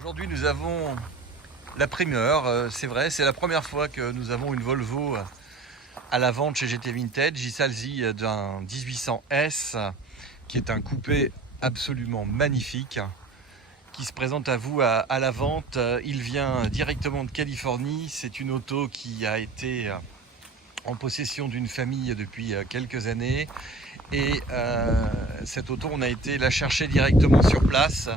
Aujourd'hui, nous avons la primeur. C'est vrai, c'est la première fois que nous avons une Volvo à la vente chez GT Vintage. Il s'agit d'un 1800S qui est un coupé absolument magnifique qui se présente à vous à la vente. Il vient directement de Californie. C'est une auto qui a été en possession d'une famille depuis quelques années. Et cette auto, on a été la chercher directement sur place.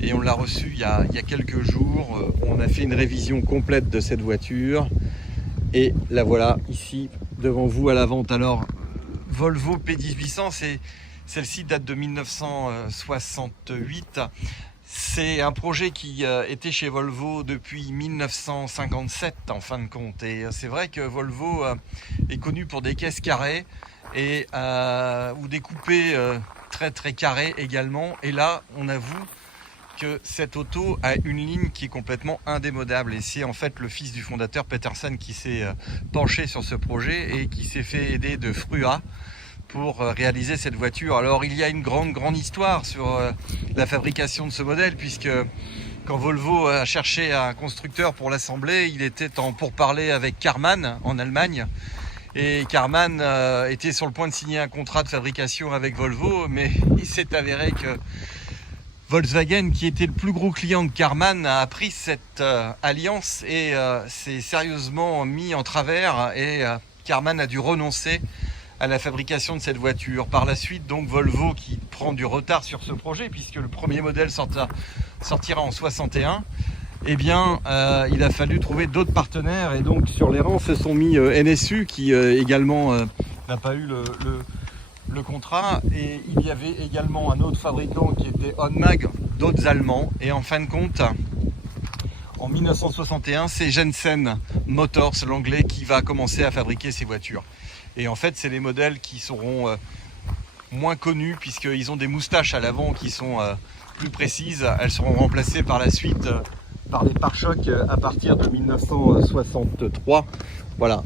Et on l'a reçue il y a quelques jours. On a fait une révision complète de cette voiture. Et la voilà ici devant vous à la vente. Alors, Volvo P1800, celle-ci date de 1968. C'est un projet qui était chez Volvo depuis 1957 en fin de compte. Et c'est vrai que Volvo est connu pour des caisses carrées et ou des coupés très très carrés également. Et là, on avoue que cette auto a une ligne qui est complètement indémodable, et c'est en fait le fils du fondateur Peterson qui s'est penché sur ce projet et qui s'est fait aider de Frua pour réaliser cette voiture. Alors il y a une grande histoire sur la fabrication de ce modèle, puisque quand Volvo a cherché un constructeur pour l'assembler, il était en pourparlers avec Karmann en Allemagne. Et Karmann était sur le point de signer un contrat de fabrication avec Volvo, mais il s'est avéré que Volkswagen, qui était le plus gros client de Karmann, a appris cette alliance et s'est sérieusement mis en travers, et Karmann a dû renoncer à la fabrication de cette voiture. Par la suite, donc, Volvo, qui prend du retard sur ce projet, puisque le premier modèle sortira en 61, eh bien, il a fallu trouver d'autres partenaires, et donc sur les rangs se sont mis NSU, qui également n'a pas eu le contrat, et il y avait également un autre fabricant qui était Onmag, d'autres Allemands, et en fin de compte, en 1961, c'est Jensen Motors, l'anglais, qui va commencer à fabriquer ces voitures. Et en fait, c'est les modèles qui seront moins connus, puisqu'ils ont des moustaches à l'avant qui sont plus précises. Elles seront remplacées par la suite par les pare-chocs à partir de 1963. Voilà.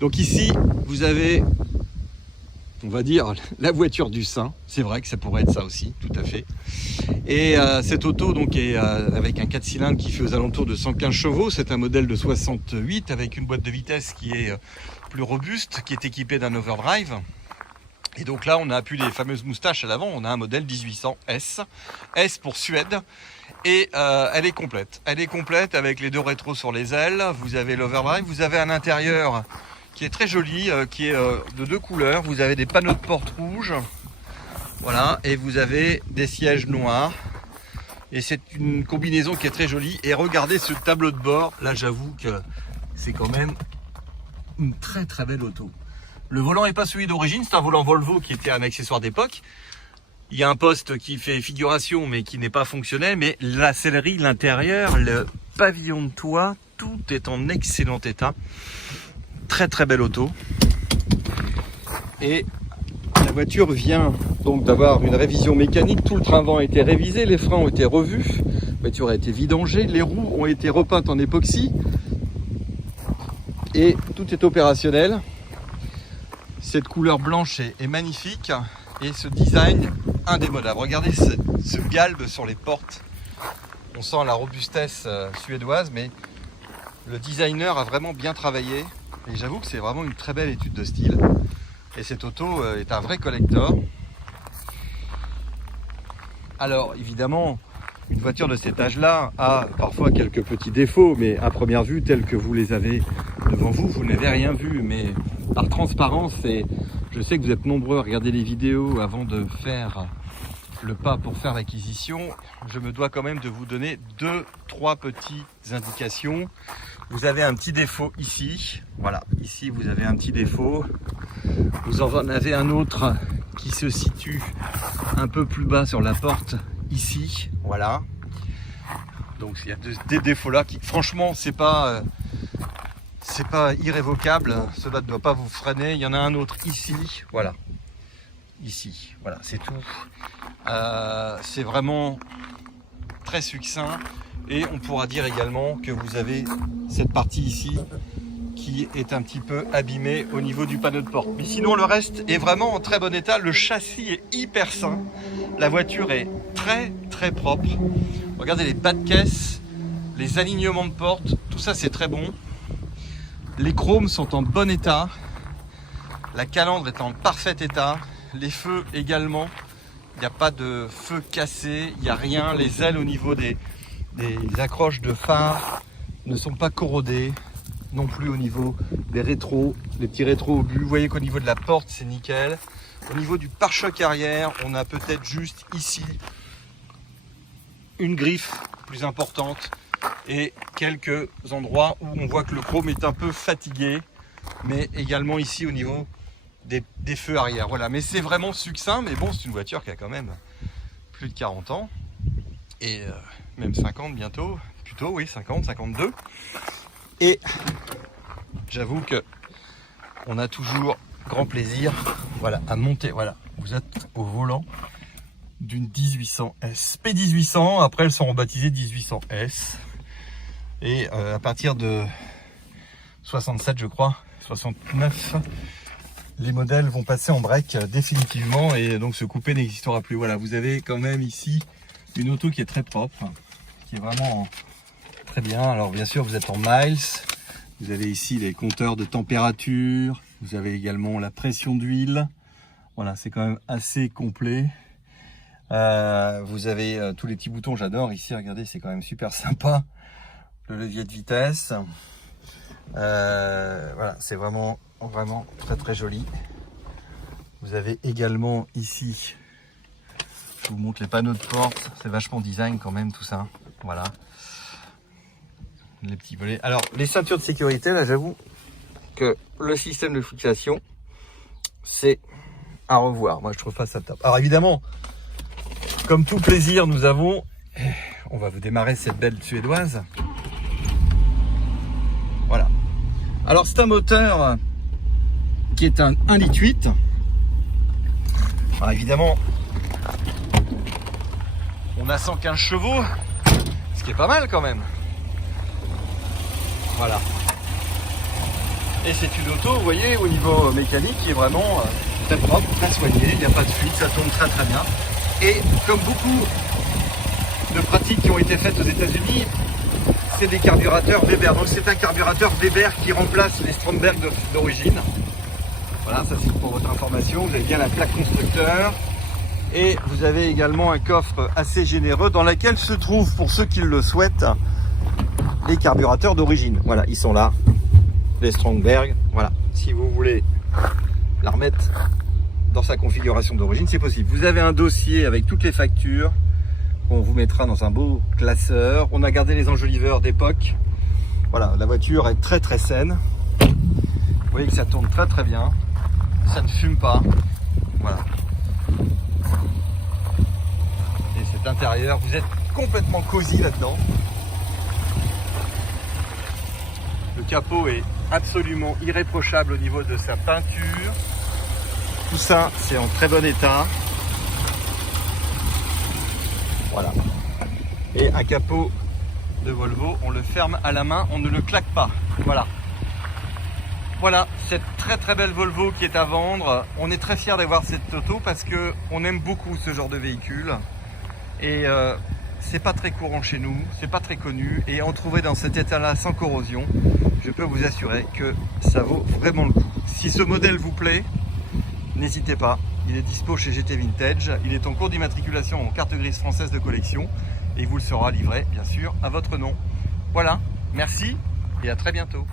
Donc ici, vous avez, on va dire, la voiture du saint. C'est vrai que ça pourrait être ça aussi, tout à fait. Et cette auto donc est avec un 4 cylindres qui fait aux alentours de 115 chevaux. C'est un modèle de 68 avec une boîte de vitesse qui est plus robuste, qui est équipée d'un overdrive. Et donc là, on n'a plus les fameuses moustaches à l'avant. On a un modèle 1800S, S pour Suède. Et elle est complète. Elle est complète avec les deux rétros sur les ailes. Vous avez l'overdrive. Vous avez un intérieur qui est très joli, qui est de deux couleurs. Vous avez des panneaux de porte rouges, voilà, et vous avez des sièges noirs, et c'est une combinaison qui est très jolie. Et regardez ce tableau de bord, là j'avoue que c'est quand même une très très belle auto. Le volant n'est pas celui d'origine, c'est un volant Volvo qui était un accessoire d'époque. Il y a un poste qui fait figuration mais qui n'est pas fonctionnel, mais la sellerie, l'intérieur, le pavillon de toit, tout est en excellent état. Très très belle auto. Et la voiture vient donc d'avoir une révision mécanique. Tout le train-vent a été révisé, les freins ont été revus, la voiture a été vidangée, les roues ont été repeintes en époxy et tout est opérationnel. Cette couleur blanche est magnifique, et ce design indémodable. Regardez ce galbe sur les portes. On sent la robustesse suédoise, mais le designer a vraiment bien travaillé. Et j'avoue que c'est vraiment une très belle étude de style. Et cette auto est un vrai collector. Alors évidemment, une voiture de cet âge-là a parfois quelques petits défauts, mais à première vue, tels que vous les avez devant vous, vous n'avez rien vu. Mais par transparence, et je sais que vous êtes nombreux à regarder les vidéos avant de faire le pas pour faire l'acquisition, je me dois quand même de vous donner 2-3 petites indications. Vous avez un petit défaut ici, voilà, ici vous avez un petit défaut. Vous en avez un autre qui se situe un peu plus bas sur la porte, ici, voilà. Donc il y a des défauts là qui, franchement, c'est pas irrévocable, cela ne doit pas vous freiner. Il y en a un autre ici, voilà. Ici, voilà, c'est tout. C'est vraiment très succinct, et on pourra dire également que vous avez cette partie ici qui est un petit peu abîmé au niveau du panneau de porte. Mais sinon le reste est vraiment en très bon état. Le châssis est hyper sain. La voiture est très très propre. Regardez les bas de caisse, les alignements de porte, tout ça c'est très bon. Les chromes sont en bon état. La calandre est en parfait état. Les feux également. Il n'y a pas de feu cassé, il n'y a rien. Les ailes au niveau des accroches de phare ne sont pas corrodées. Non plus au niveau des rétros, les petits rétros au but. Vous voyez qu'au niveau de la porte, c'est nickel. Au niveau du pare-choc arrière, on a peut-être juste ici une griffe plus importante et quelques endroits où on voit que le chrome est un peu fatigué, mais également ici au niveau des feux arrière. Voilà, mais c'est vraiment succinct, mais bon, c'est une voiture qui a quand même plus de 40 ans et même 50 bientôt, plutôt oui, 50, 52. Et j'avoue que on a toujours grand plaisir, voilà, à monter. Voilà, vous êtes au volant d'une 1800S, P1800. Après, elles seront baptisées 1800S. Et à partir de 67, je crois, 69, les modèles vont passer en break définitivement et donc ce coupé n'existera plus. Voilà, vous avez quand même ici une auto qui est très propre, qui est vraiment très bien. Alors bien sûr, vous êtes en miles. Vous avez ici les compteurs de température. Vous avez également la pression d'huile. Voilà, c'est quand même assez complet. Vous avez tous les petits boutons, j'adore. Ici, regardez, c'est quand même super sympa. Le levier de vitesse. Voilà, c'est vraiment très très joli. Vous avez également ici, je vous montre les panneaux de porte. C'est vachement design quand même tout ça. Voilà. Les petits volets. Alors, les ceintures de sécurité, là, j'avoue que le système de fixation, c'est à revoir. Moi, je trouve pas ça top. Alors, évidemment, comme tout plaisir, nous avons... On va vous démarrer cette belle suédoise. Voilà. Alors, c'est un moteur qui est un 1,8 litre. Alors, évidemment, on a 115 chevaux, ce qui est pas mal quand même. Voilà. Et c'est une auto, vous voyez, au niveau mécanique, qui est vraiment très propre, très soignée. Il n'y a pas de fuite, ça tourne très très bien. Et comme beaucoup de pratiques qui ont été faites aux États-Unis, c'est des carburateurs Weber. Donc c'est un carburateur Weber qui remplace les Stromberg d'origine. Voilà, ça c'est pour votre information. Vous avez bien la plaque constructeur. Et vous avez également un coffre assez généreux dans lequel se trouvent, pour ceux qui le souhaitent, les carburateurs d'origine. Voilà, ils sont là, les Stromberg. Voilà, si vous voulez la remettre dans sa configuration d'origine, c'est possible. Vous avez un dossier avec toutes les factures qu'on vous mettra dans un beau classeur. On a gardé les enjoliveurs d'époque. Voilà, la voiture est très très saine. Vous voyez que ça tourne très très bien. Ça ne fume pas. Voilà. Et cet intérieur, vous êtes complètement cosy là-dedans. Le capot est absolument irréprochable au niveau de sa peinture. Tout ça, c'est en très bon état. Voilà. Et un capot de Volvo, on le ferme à la main, on ne le claque pas. Voilà. Voilà, cette très très belle Volvo qui est à vendre. On est très fiers d'avoir cette auto parce que on aime beaucoup ce genre de véhicule. Et c'est pas très courant chez nous, c'est pas très connu. Et en trouver dans cet état-là sans corrosion, je peux vous assurer que ça vaut vraiment le coup. Si ce modèle vous plaît, n'hésitez pas. Il est dispo chez GT Vintage. Il est en cours d'immatriculation en carte grise française de collection. Et il vous le sera livré, bien sûr, à votre nom. Voilà, merci et à très bientôt.